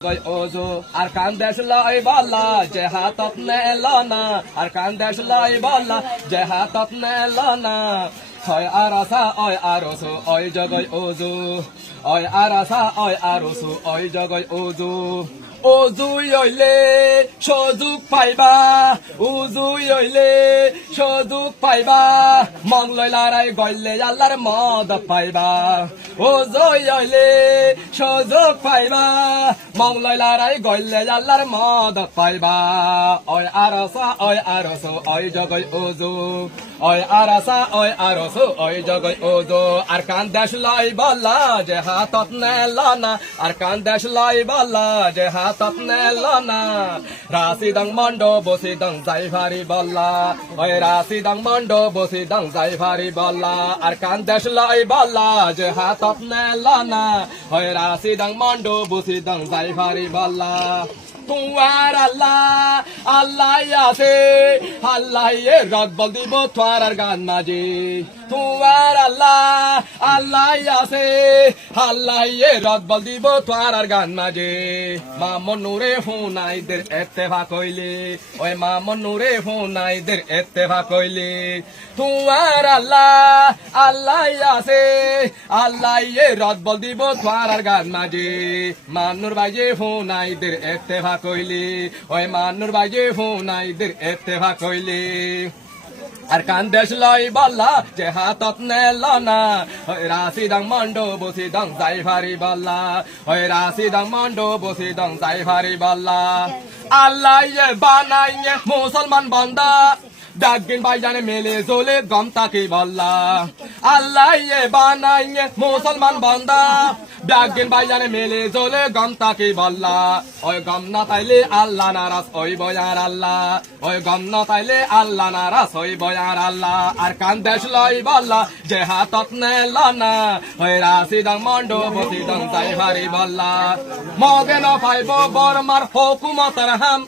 ওজো আর কান দেশ লাই বলা যে হাতত নেলনা আর কান দেশ লাই বলা যে হাতত নেলনা হয় আর আসা অয় আরসু অয় জগয় ওজো অয় আর আসা অয় আরসু অয় জগয় ওজো ওজুই হইলে সুযোগ পাইবা উজুই হইলে সুযোগ পাইবা মংলই লড়াই গইলে আল্লাহর মদ পাইবা ওজুই হইলে সুযোগ পাইবা মংলই লড়াই গইলে আল্লাহর মদ পাইবা অয় আরস অয় জগই ওজু অয় আরস অয় জগই ওজু আর কান দেশ লাই বলা যে হাতত নেলনা আর কান দেশ লাই বলা যে হাতত নেলনা রাশিদং মন্ড বসিদং যাইভারি বল্লা ওই রাশিদং মন্ড বসিদং যাইভারি বল্লা আর কান দেশ লাই বল্লা যে হাতত নেলনা ওই রাশিদং মন্ড বসিদং যাইভারি বল্লা তোমার আল্লাহ আল্লাহ আছে আল্লাহ রকবল দিব তোমার গান মাঝে তোমার আল্লাহ আল্লাহ আছে আল্লাহ রকবল দিব তোমার গান মাঝে মামন নুরে হুনাইদের এত্তেফা কইলে ওই মামন নুরে হুনাইদের এত্তেফা কইলে তোমার আল্লাহ আল্লাহ আছে আল্লাহ রকবল দিব তোমার গান মাঝে মানুর বাজে হুনাইদের এত্তেফা কইলি ওই মানুর বাজে হুনাইদের এত্তেফা কইলি আর কান দেশ লাই বল্লা যে হাতত নেলনা ওই রাশিদং মন্ড বসিদং যাইভারি বল্লা ওই রাশিদং মন্ড বসিদং যাইভারি বল্লা আল্লাহ বানাইয়ে মুসলমান বান্দা ডাকগিন ভাইজানে মেলে জোলে গম তাকে বল্লা আল্লাহ বানাইয়ে মুসলমান বান্দা ডাকগিন ভাইজানে মেলে জোলে গম তাকে বল্লা ওই গম না তাইলে আল্লাহ নারাজ ওই বয়ার আল্লাহ ওই গম না তাইলে আল্লাহ নারাজ ওই বয়ার আল্লাহ আর কান দেশ লাই বল্লা যে হাতত নেলনা ওই রাশিদং মন্ড বসিদং যাইভারি বল্লা মগে ন পাইব বর্মার হুকুমতের হাম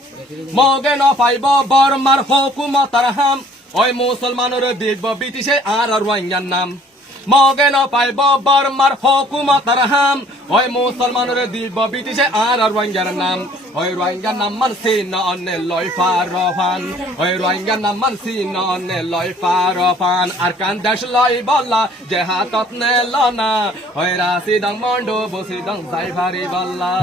মগে ন পাইব বর্মার হুকুমতের হাম ওই মুসলমানের দেখব ব্রিটিশে আর রোহিঙ্গার নাম মগে ন পাইব বর্মার হুকুমতের হাম ওই মুসলমানের দিব ব্রিটিশে আর রোহিঙ্গার নাম ওই রোহিঙ্গার নাম মানসি ননে লয় ফারফান ওই রোহিঙ্গার নাম মানসি ননে লয় ফারফান আর কান দেশ লাই বল্লা যে হাতত নেলনা ওই রাশিদং মন্ড বসিদং যাইভারি বল্লা